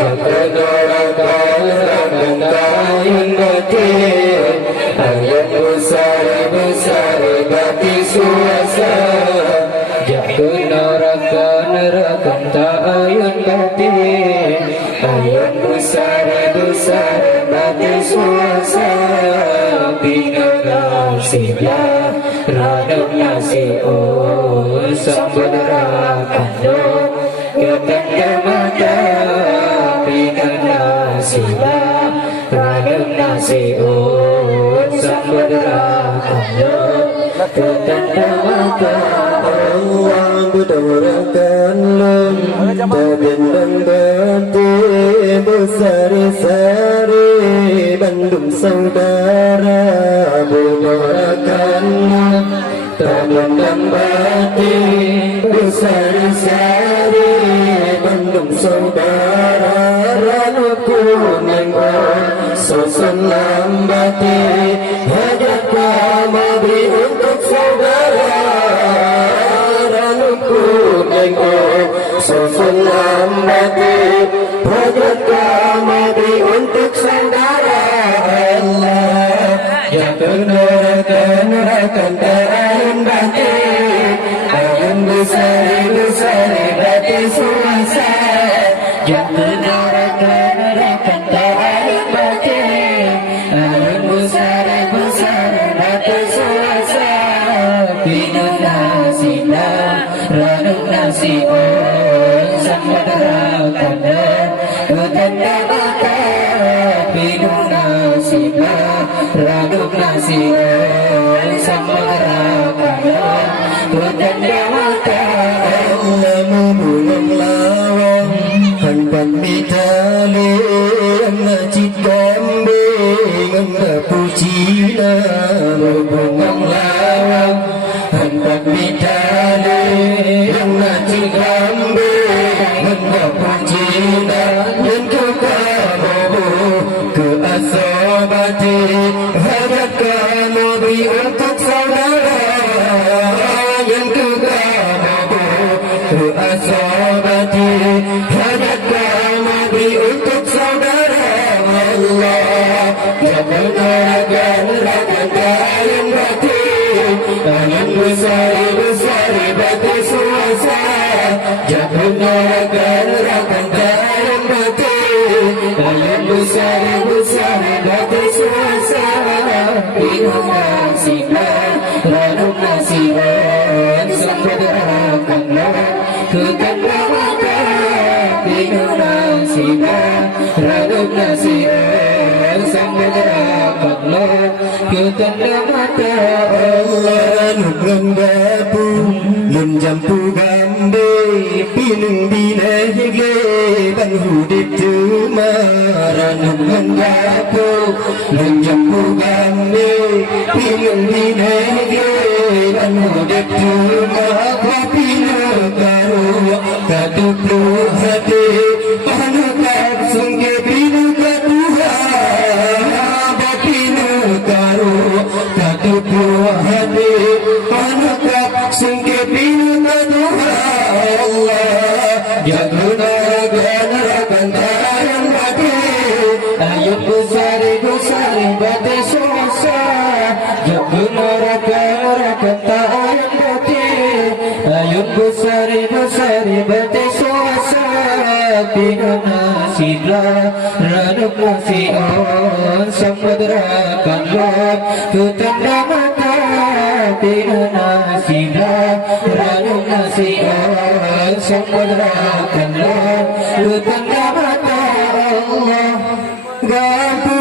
doakan yang hati ayat besar bati suasa jatuh neraka ayat hati ayat besar bati suasa bina nasiblah radamnya si sambut neraka ketanda mata bina nasiblah radamnya si sambut neraka ketanda mata Allah berdoakanlah tabendang bati bersari-sari Bandung saudara berdoakanlah tabendang bati bersari-sari Bandung saudara ranu kuning susun lambati hajat kamabri untuk saudara ranu kuning susun lambati hajat kamabri untuk saudara Allah jatuh neraka ayun bati ayun besar bati suasa jatuh neraka ayun bati ayun besar bati suasa bina nasiblah ranum nasibun sambut neraka ketanda mata bina nasiblah ranum nasibun sambut neraka ketanda mata Allah memulung lawang hanpat mitali masjid kambing pucina memulung lawang hanpat mitali masjid kambing pucina dan kekamu ke asobati hajat kamu beri untuk saudara yang kekamu ke asobati hajat kamu beri untuk saudara Allah jangan neraka ayun bati ayun besar bati suasa jangan neraka ayun bati ayun besar bati suasa bina nasiblah ranum nasibun sambut neraka ketanda mata bina nasiblah ranum nasibun sambut neraka ketanda mata Allah nukran gapu lum jampu gambe pinung binege ban hudip tumara nukran gapu lum jampu gambe pinung binege ban hudip tumara pinung karu kaduplu hati panukat sungke pinung katuha katupu hati panukat sungke pinu kaduha Allah jatuh neraka ayun bati ayun besar bati suasa jatuh neraka ayun bati ayun besar bati suasa bina nasiblah ranum nasibun sambut neraka ketanda mata bina nasiblah ranum nasibun sambut neraka ketanda mata Allah gapu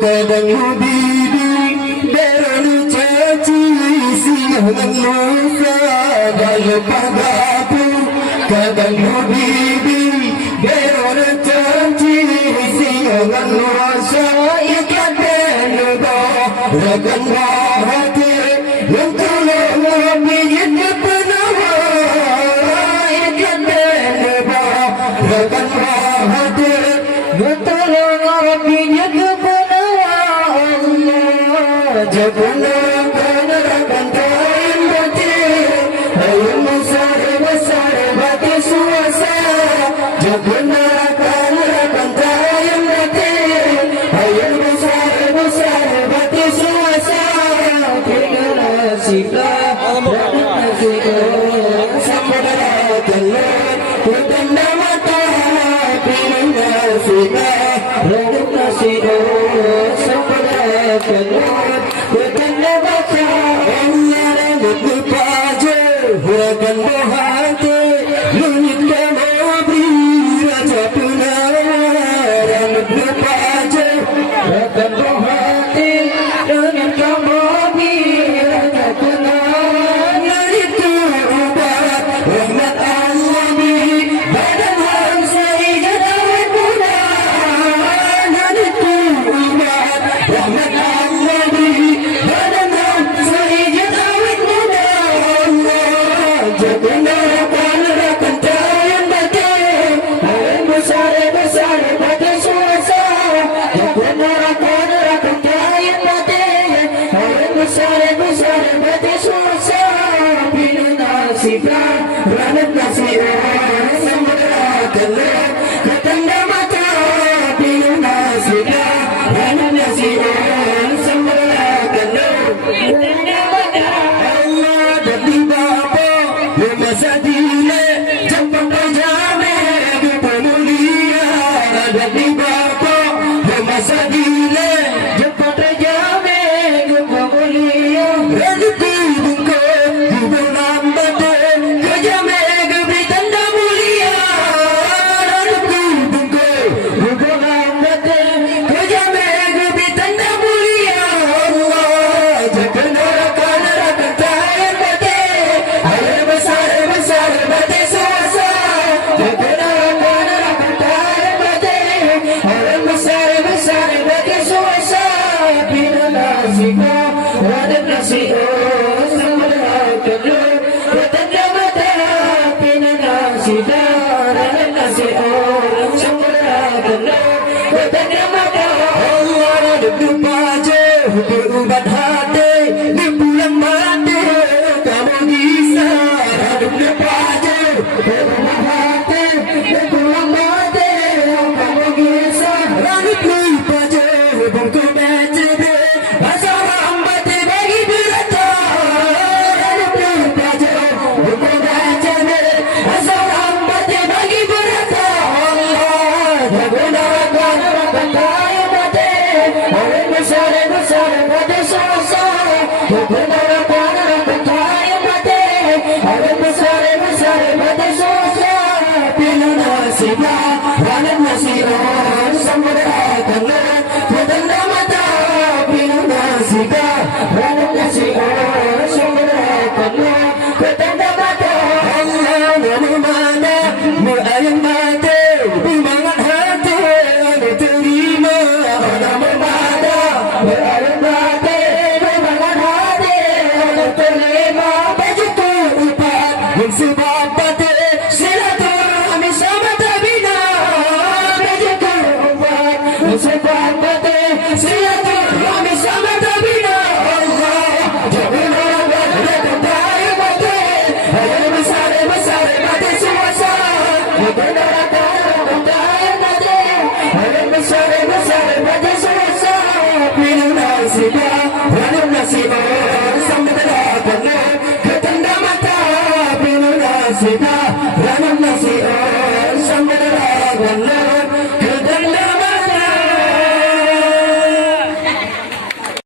kadang bibi beranu caci singan musa dalam gapu kadang bibi beranu caci singan musa ikan benuga rakan hati yang tolong bijit penawa ikan benuga rakan hati yang tolong bijit penawa Allah jatuh neraka ayun bati ayun besar bati suasa jatuh neraka keluar bertanda baca Allah dan lupa je hurakan hati menikah mobil raja penawaran lupa je hurakan hati menikah mobil raja penawaran itu ubat rahmat Allah di badan hangsa hijat awet muda dan itu ubat rahmat Allah di badan hangsa hijat awet muda Allah jaga narakan rakan tayan batin alam besar batin suasa jaga narakan rakan tayan batin alam besar batin suasa bina nasibah ranak nasibah samudra kelak ketanda mata bina nasibah ranak nasibah samudra kelak ketanda mata Allah dati bapa masa dile cepat terjame kepemulia dati bapa masa dile cepat terjame kepemulia rezeki bungkuk bulan batin kejame keberi tanda mulia rezeki bungkuk bulan batin kejame keberi tanda mulia Allah jaga narakan rakan tayan batin air besar batin suasa jaga narakan rakan tayan batin air besar batin suasa bina nasibah radak nasibah samudra keluk ketanda mata bina nasibah radak nasibah samudra keluk ketanda mata Allah radak lupa je berubat hati di bulan mati kamu bisa radak lupa je berubat hati di bulan mati kamu bisa radak lupa je bungkuk baca asal hambat bagi berata radak lupa je bungkuk baca asal hambat bagi berata Allah jaga narakan rakan tayan batin alam besar batin suasa jaga narakan rakan tayan batin alam besar batin suasa bina nasibah ranak nasibah samudra kelak ketanda mata bina nasibah ranak nasibah samudra kelak ketanda mata Allah nama mana melayang mati bimbingan hati anu terima nama mana melayang mati bimbingan hati anu terima begitu upat bersebab batin silaturahmi sama tabina begitu upat bersebab batin silaturahmi sama tabina Allah jaga narakan rakan tayan batin air besar batin suasa jaga narakan rakan tayan batin air besar batin suasa bina nasibah ranak nasibah samudra keluk ketanda mata bina nasibah ranak nasibah